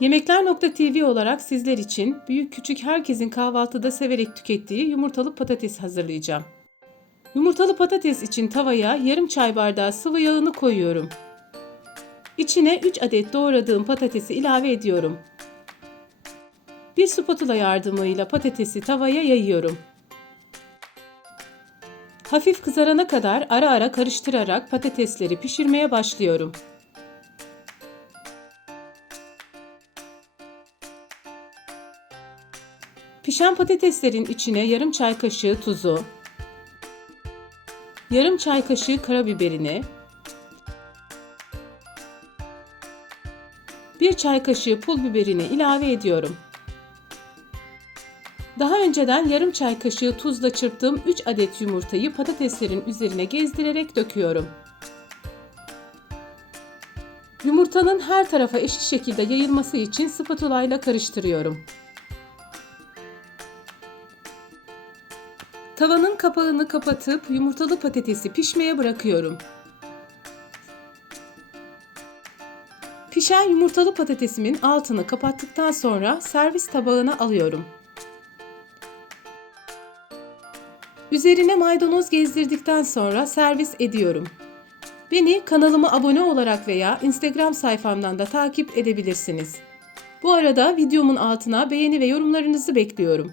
Yemekler.tv olarak sizler için büyük küçük herkesin kahvaltıda severek tükettiği yumurtalı patates hazırlayacağım. Yumurtalı patates için tavaya yarım çay bardağı sıvı yağını koyuyorum. İçine 3 adet doğradığım patatesi ilave ediyorum. Bir spatula yardımıyla patatesi tavaya yayıyorum. Hafif kızarana kadar ara ara karıştırarak patatesleri pişirmeye başlıyorum. Pişen patateslerin içine yarım çay kaşığı tuzu, yarım çay kaşığı karabiberini, bir çay kaşığı pul biberini ilave ediyorum. Daha önceden yarım çay kaşığı tuzla çırptığım 3 adet yumurtayı patateslerin üzerine gezdirerek döküyorum. Yumurtanın her tarafa eşit şekilde yayılması için spatula ile karıştırıyorum. Tavanın kapağını kapatıp yumurtalı patatesi pişmeye bırakıyorum. Pişen yumurtalı patatesimin altını kapattıktan sonra servis tabağına alıyorum. Üzerine maydanoz gezdirdikten sonra servis ediyorum. Beni kanalıma abone olarak veya Instagram sayfamdan da takip edebilirsiniz. Bu arada videomun altına beğeni ve yorumlarınızı bekliyorum.